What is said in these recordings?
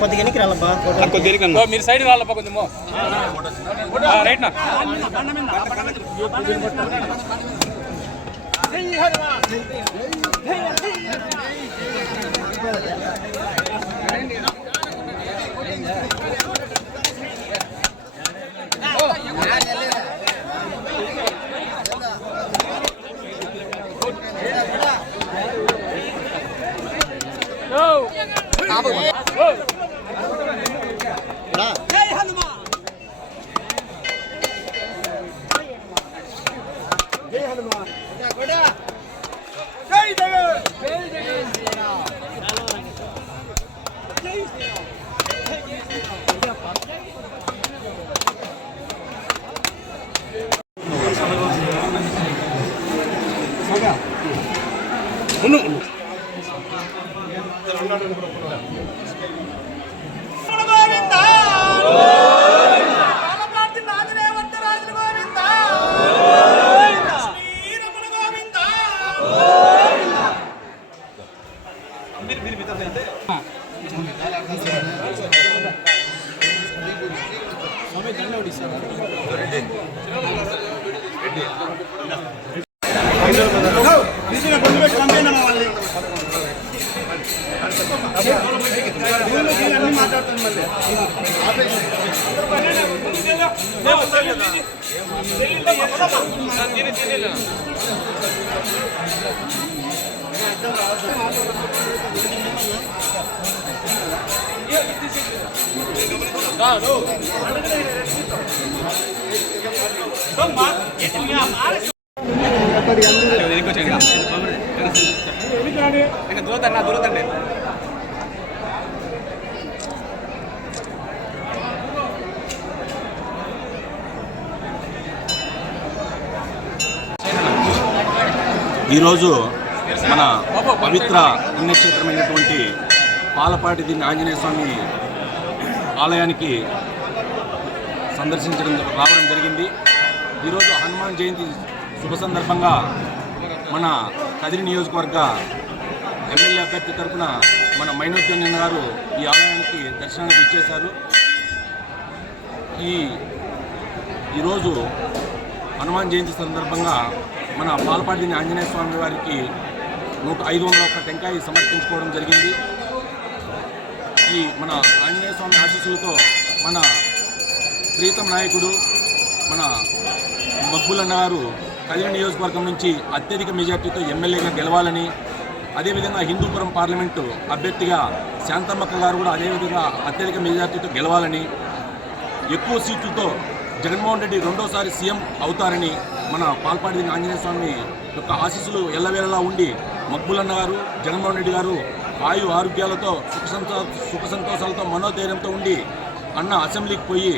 కొద్దిగా రాలబ్బా మీరు సైడ్ రాళ్ళప్ప కొంచెము రైట్ నా. 打不 మాట్లాడాలని కోరుకున్నాను Hello, this is a continuation. దూరతండి దూరతండి ఈరోజు మన పవిత్ర పుణ్యక్షేత్రమైనటువంటి పాలపాటి దీన్ని ఆంజనేయ స్వామి ఆలయానికి సందర్శించడం రావడం జరిగింది. ఈరోజు హనుమాన్ జయంతి శుభ సందర్భంగా మన కదిరి నియోజకవర్గ ఎమ్మెల్యే అభ్యర్థి తరఫున మన మైనోత్యం గారు ఈ ఆలయానికి దర్శనానికి ఇచ్చేశారు ఈ ఈరోజు హనుమాన్ జయంతి సందర్భంగా మన పాల్పాడిని ఆంజనేయ స్వామి వారికి నూట ఐదు వందల ఒక్క టెంకాయ సమర్పించుకోవడం జరిగింది. ఈ మన ఆంజనేయ స్వామి ఆశీస్సులతో మన ప్రీతం నాయకుడు మన మక్బులన్న గారు కదిరి నియోజకవర్గం నుంచి అత్యధిక మెజార్టీతో ఎమ్మెల్యేగా గెలవాలని అదేవిధంగా హిందూపురం పార్లమెంటు అభ్యర్థిగా శాంతమ్మక్క గారు కూడా అదేవిధంగా అత్యధిక మెజార్టీతో గెలవాలని ఎక్కువ సీట్లతో జగన్మోహన్ రెడ్డి రెండోసారి సీఎం అవుతారని మన పాల్పాడి ఆంజనేయ స్వామి యొక్క ఆశీస్సులు ఎల్లవేళలా ఉండి మక్బులన్న గారు జగన్మోహన్ రెడ్డి గారు ఆయు ఆరోగ్యాలతో సుఖ సంతో సుఖ సంతోషాలతో మనోధైర్యంతో ఉండి అన్న అసెంబ్లీకి పోయి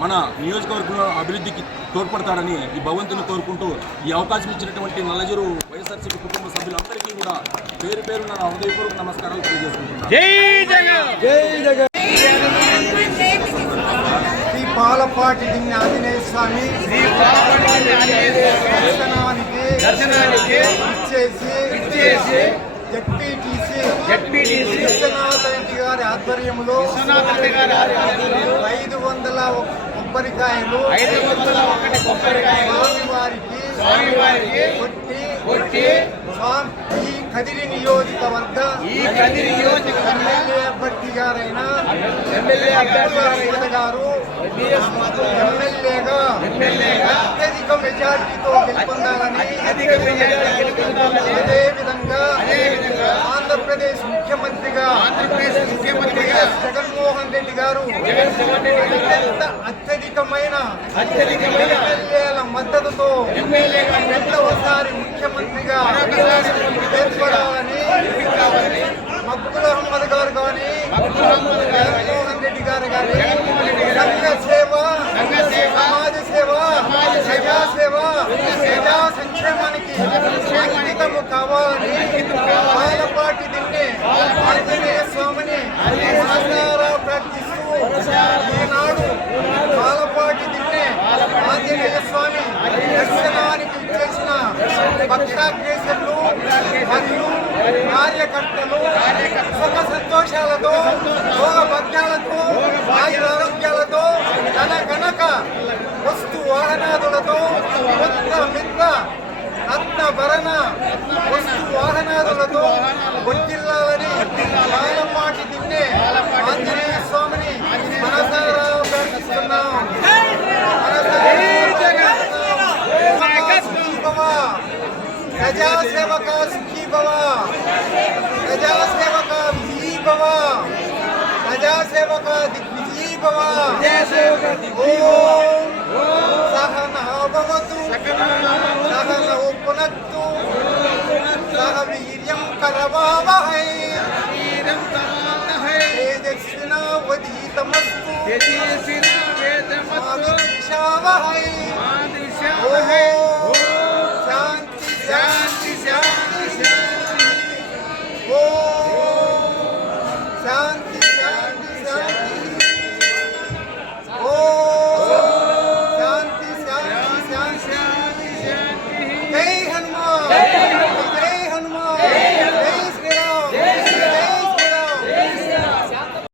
మన నియోజకవర్గంలో అభివృద్ధికి తోడ్పడతాడని ఈ భగవంతుని కోరుకుంటూ ఈ అవకాశం ఇచ్చినటువంటి నల్లజరు వైఎస్ఆర్సీపీ కుటుంబ సభ్యులందరికీ కూడా పేరు పేరున నా హృదయపూర్వక నమస్కారాలు తెలియజేసుకుంటున్నాను. పాలపాటి దిన్న ఆంజనేయ స్వామి. దర్శనానికి దర్శనానికి ఇచ్చేసి ఇచ్చేసి జడ్పీటీసీ జడ్పీటీసీ విశ్వనాథ రెడ్డి గారి ఆధ్వర్యంలో ఐదు వందల కొబ్బరికాయలు ఐదు వందల ఒకటి కొబ్బరికాయలు స్వామివారికి స్వామివారికి కొట్టి కొట్టి స్వామి కదిరి నియోజకవర్గ ఈ కదిరి నియోజకవర్గ ఎమ్మెల్యే అభ్యర్థి గారైన ఎమ్మెల్యే అభ్యర్థి గారు ఎమ్మెల్యేగా ఎమ్మెల్యేగా అత్యధిక మెజార్టీతో గెలుపొందాలని అధిక అదే విధంగా అదే విధంగా ఆంధ్రప్రదేశ్ ముఖ్యమంత్రిగా ఆంధ్రప్రదేశ్ ముఖ్యమంత్రిగా జగన్మోహన్ రెడ్డి గారు అత్యంత అత్యధికమైన అత్యధికమైన ఎమ్మెల్యేల మద్దతుతో రెండవసారి ముఖ్యమంత్రిగా ఏర్పడాలని మక్కుల అహ్మద్ గారు కానీ జగన్మోహన్ రెడ్డి గారు కానీ సంఘ సేవ సమాజ సేవ ప్రజా సేవ ప్రజా సంక్షేమానికి అంకితము కావాలని పాలపాటి దిన్నే ఆంజనేయ స్వామిని మనసారా ప్రార్థిస్తూ ఈనాడు పాలపాటి దిన్నే ఆంజనేయ స్వామి దర్శనానికి చేసిన భక్తాగ్రేసర్లు మరియు కార్యకర్తలు సుఖ సంతోషాలతో భోగ భగ్నాలతో ఆయురారోగ్యాలతో ధన కనక వస్తు వాహనాదులతో కొత్త మిత్ర రత్న భరణ వస్తు వాహనాదులతో వడ్డిల్లాలని భవ. ప్రజాసేవక దిగ్విజయీ భవ ఓం. సహనః భవతు సహనౌ పునత్తు సహ వీర్యం కరవావహై తేజస్వినా వదీతమస్తు. తేజస్వినా వేదమస్తు.